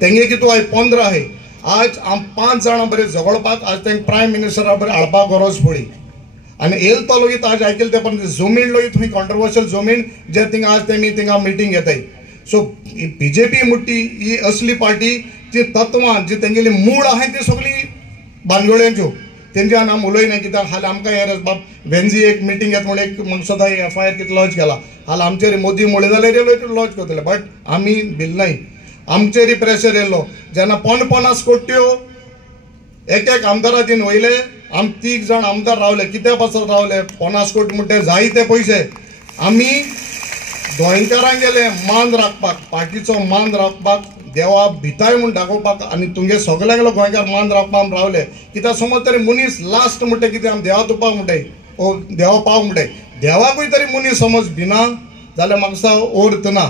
तेंगे कितू आय 15 आहाय. आज 5 जाणां बरें झगडपाक आज तेंक प्रायम मिनिस्टरा बरें हाडपाक गरज पडी. आनी येयलो लोगीत आज आयकल ते पण जोमीन लोगीत खंय कॉन्ट्रोवर्शियल जोमीन जे थिंगा आज तेमी थिंगा मिटींग घेताय. सो बीजेपी मुट्टी ही असली पार्टी जी तत्वां जी तेंगेली मूळ आहाय ती सगळी बांदोड्यांच्यो तेंच्या आम उलयनाय. कित्याक हाल आमकां हे बाब वेन्झी एक मिटींग घेत म्हणून एक मकसदा FIR कितें लॉन्च केला. हाल आमचेर मोदी मुळे जाल्यार लॉन्च करतले बट आमी भिलनाय. आमचेर प्रेशर येयलो जेन्ना 50 कोट्यो एक आमदाराचीन वयले. आम 3 जाण आमदार रावले. कित्या पासत रावले? 50 कोटी म्हणटे जायते पयशे. आमी गोंयकारांक गेले मान राखपाक, पार्टीचो मान राखपाक, देवा भिताय म्हूण दाखोवपाक आनी तुमगे सगळ्यांक गोंयकार मान राखपाक रावले. कित्याक समज तरी मनीस लास्ट म्हणटा कितें आमी देवा तुपाक म्हणटाय ओ देवा पाव म्हणटाय. देवाकूय तरी मनीस समज भिना जाल्यार म्हाका दिसता अर्थ ना.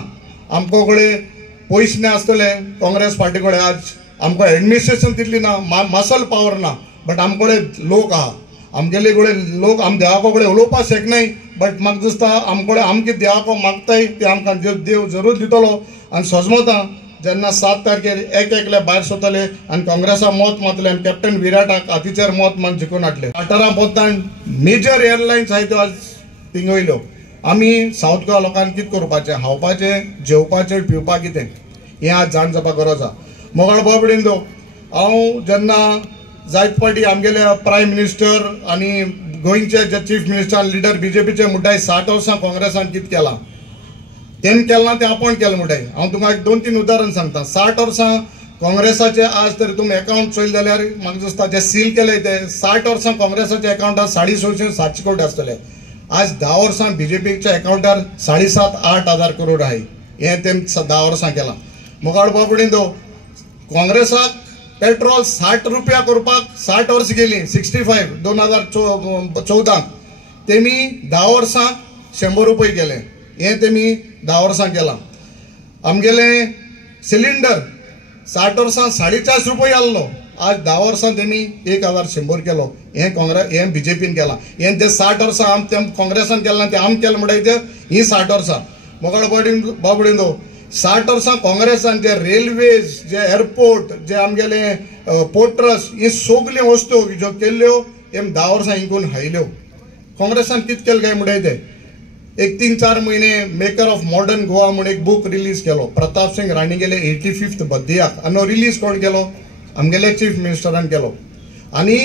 आमको कडेन पयशे नाय आसतले काँग्रेस पार्टी कडेन. आज आमकां एडमिनिस्ट्रेशन तितली ना, मसल पावर ना, बट आमचे कडेन लोक आहा. आमगेले कडेन लोक आम देवाको कडेन उलोवपाक शकनाय. बट म्हाका दिसता आमचे कडेन आमचे देवाको मागताय ते आमकां देव जरूर दितलो. आनी सोजमोता जेन्ना 7 तारखेर एकले भायर सरतले आनी काँग्रेसा मत मारतले आनी कॅप्टन विराटाक हातीचेर मत मान जिखून हाडले. 18 पोतान मेजर एअरलायन्स आहाय त्यो आज तिंगयल्यो. आमी सावथ गोवा लोकांक कितें करपाचें? खावपाचें, जेवपाचें, पिवपाक कितें हें आज जाण जावपाक गरज आहा. मोगाळ बाबडेन दो हांव जेन्ना जायत पार्टी आमगेले प्रायम मिनिस्टर आनी गोंयचे जे चीफ मिनिस्टर लिडर बीजेपीचे म्हणटाय 60 वर्सां काँग्रेसान कितें केलां तें केलां तें आपण केलें म्हणटाय. हांव तुमकां 2-3 उदाहरण सांगता. 60 वर्सां काँग्रेसाचे आज तर तुमी अकाउंट चोयले जाल्यार म्हाका दिसता जे सील केले ते 60 वर्सां काँग्रेसाच्या अकाउंटार 650-700 कोटी आसतले. आज 10 वर्सां बीजेपीच्या अकाउंटार 7.5-8 हजार करोड आहाय. हें तें 10 वर्सां केलां. मोगाळ बाबडेन दो काँग्रेसाक पेट्रोल 60 रुपया करपाक 60 वर्सां गेलीं. 65 2014 तेमी 10 वर्सां 100 रुपये केले. हें तेमी 10 वर्सां केलां. आमगेले सिलिंडर 60 वर्सां 450 रुपये आहलो. आज 10 वर्सां तेमी 1100 केलो. हें बीजेपीन केलां. हें ते 60 वर्सां आम तें काँग्रेसान केलां तें आम केलें म्हणटाय ते ही 60 वर्सां. मोगाळ बाबडेन दो 60 वर्सां काँग्रेसान जे रेल्वेज जे एअरपोर्ट जे आमगेले पोर्ट ट्रस्ट ही सगल्यो वस्तू ज्यो केल्ल्यो हें 10 वर्सां इंकून हायल्यो. काँग्रेसान कितें केलें काय म्हणटाय ते एक 3-4 म्हयने मेकर ऑफ मॉडर्न गोवा म्हणून एक बूक रिलीज केलो. प्रताप सिंग राणी गेले 85th बर्थडेक आनी रिलीज कोण केलो? आमगेले चीफ मिनिस्टरान केलो. आनी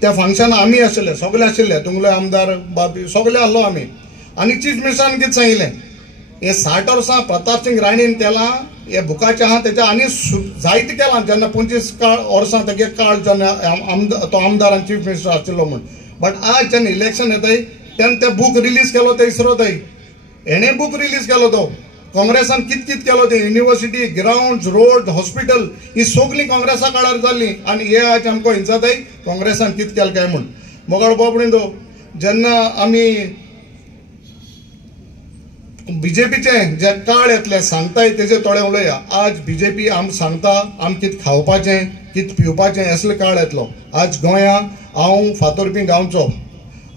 त्या फंक्शनाक आमी आशिल्ले सगळे आशिल्ले तुमले आमदार बाबी सगळे आहलो आमी. आनी चीफ मिनिस्टरान कितें सांगिल्लें हे 60 वर्सां प्रताप सिंग राणीन केलां हे बुकाचें आहा तेच्या आनी जायते केलां. जेन्ना 25 वर्सां तेगे काळ जेन्ना तो आमदार आनी चीफ मिनिस्टर आशिल्लो म्हूण. बट आज जेन्ना इलेक्शन येताय तेन्ना ते बूक रिलीज केलो ते इसरोताय. हेणें बूक रिलीज केलो तो काँग्रेसान कितें केलो ते युनिवर्सिटी ग्राउंड रोड हॉस्पिटल ही सगळीं काँग्रेसा काळार जाल्लीं. आनी हे आज आमकां हिंसाताय काँग्रेसान कितें केलें काय म्हूण. मोगाळ बाबडेन दो जेन्ना आमी बीजेपीचे जे काळ येतले सांगताय तेजे थोडे उलया. आज बीजेपी आम सांगता आम कितें खावपाचें कितें पिवपाचें असले काळ येतलो. आज गोंया हांव फातोर्पी गांवचो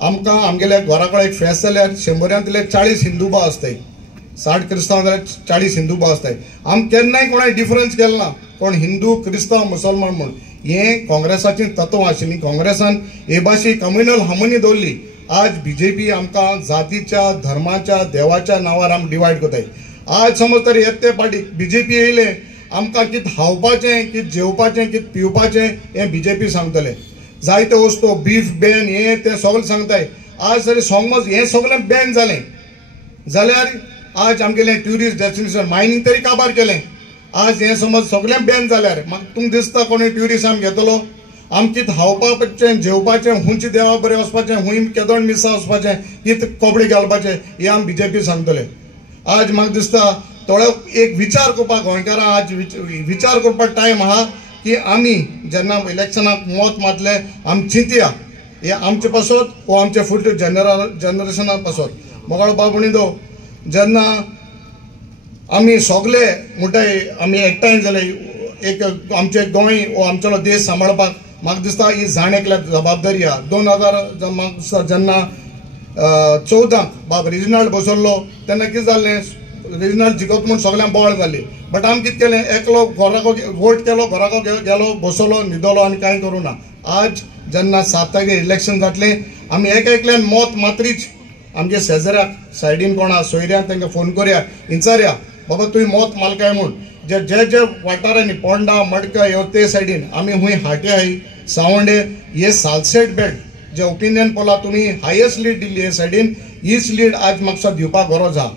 आमकां आमगेल्या घरा कडेन एक फेस्त जाल्यार 100तले 40 हिंदू भाव आसताय. 60 क्रिस्तांव जाल्यार 40 हिंदू भाव आसताय. आम केन्नाय कोणाय डिफरन्स केलो ना कोण हिंदू क्रिस्तांव मुसलमान म्हूण. हें काँग्रेसाची तत्वां आशिल्लीं. काँग्रेसान हे भाशेन कम्युनल हार्मोनी दवरली. आज बीजेपी आमकां जातीच्या धर्माच्या देवाच्या नांवार आम डिवायड करताय. आज समज तरी येते पार्टी बीजेपी येयले आमकां कितें खावपाचें कितें जेवपाचें कितें पिवपाचें हें बीजेपी सांगतले. जायते वस्तू बीफ बॅन हें तें सगळें सांगताय. आज तरी समज हें सगळें बॅन जालें जाल्यार आज आमगेलें ट्युरिस्ट डेस्टिनेशन मायनींग तरी काबार केलें. आज हें समज सगळें बॅन जाल्यार म्हाका तुमकां दिसता कोणी ट्युरिस्ट आम घेतलो? आम कितें खावपाचें जेवपाचें हुंयचे देवा बरें वचपाचें हुंय केदोण मिसा वचपाचें कितें कपडे घालपाचें हें आम बीजेपी सांगतले. आज म्हाका दिसता थोडो एक विचार करपाक गोंयकारां आज विचार करपाक टायम आहा की आमी जेन्ना इलेक्शनाक मत मारतले आम चिंतया हे आमचे पासत वो आमचे फुडले जनरेशना पासत. मोगाळ बाबडेन दो जेन्ना आमी सगळे म्हणटाय आमी एकठांय जाले एक आमचे गोंय वो आमचो देश सांबाळपाक म्हाका दिसता ही जाण एकल्या जबाबदारी आहा. 2000 म्हाका जेन्ना 14 बाब रिजनल बसल्लो तेन्ना कितें जाल्लें रिजनल जिखत म्हूण सगळ्यांक बोवाळ जाली. बट आमी कितें केलें, एकलो घराको वोट केलो, घराको गेलो, बसलो, न्हिदलो आनी कांय करूं ना. आज जेन्ना 7 तारखेर इलेक्शन जातलें, आमी एकल्यान मत मात्रीच आमच्या शेजाऱ्याक सायडीन कोणा सोयऱ्यांक तांकां फोन करया, विचारया बाबा तुवें मत माल काय म्हूण. जे जे जे वाठारांनी पोंडा, मडकय ह्यो ते सायडीन आमी हूंय हाट्याय, सावंडे हे सालसेट बेल्ट जे ओपिनियन पोला तुमी हायेस्ट लीड दिल्ली हे सायडीन, हीच लीड आज म्हाका दिवपाक गरज आहा.